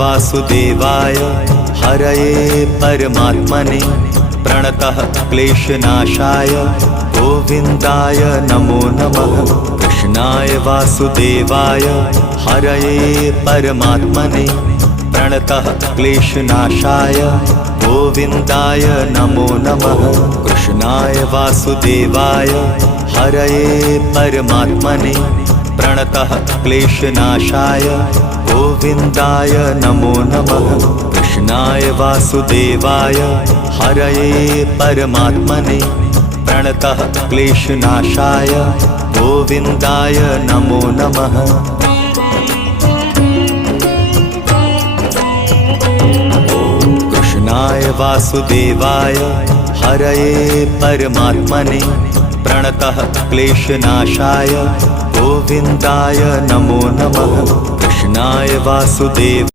वासुदेवाय हरये परमात्मने प्रणतः क्लेशनाशाय गोविन्दाय नमो नमः। कृष्णाय वासुदेवाय हरये परमात्मने प्रणतः क्लेशनाशाय गोविन्दाय नमो नमः। कृष्णाय वासुदेवाय हरये परमात्मने प्रणतः क्लेशनाशाय गोविन्दाय नमो नमः। कृष्णाय वासुदेवाय हरये परमात्मने प्रणतः क्लेशनाशाय गोविन्दाय नमो नमः। कृष्णाय वासुदेवाय हरये परमात्मने प्रणतः क्लेशनाशाय गोविन्दाय नमो नमः। कृष्णाय वासुदेव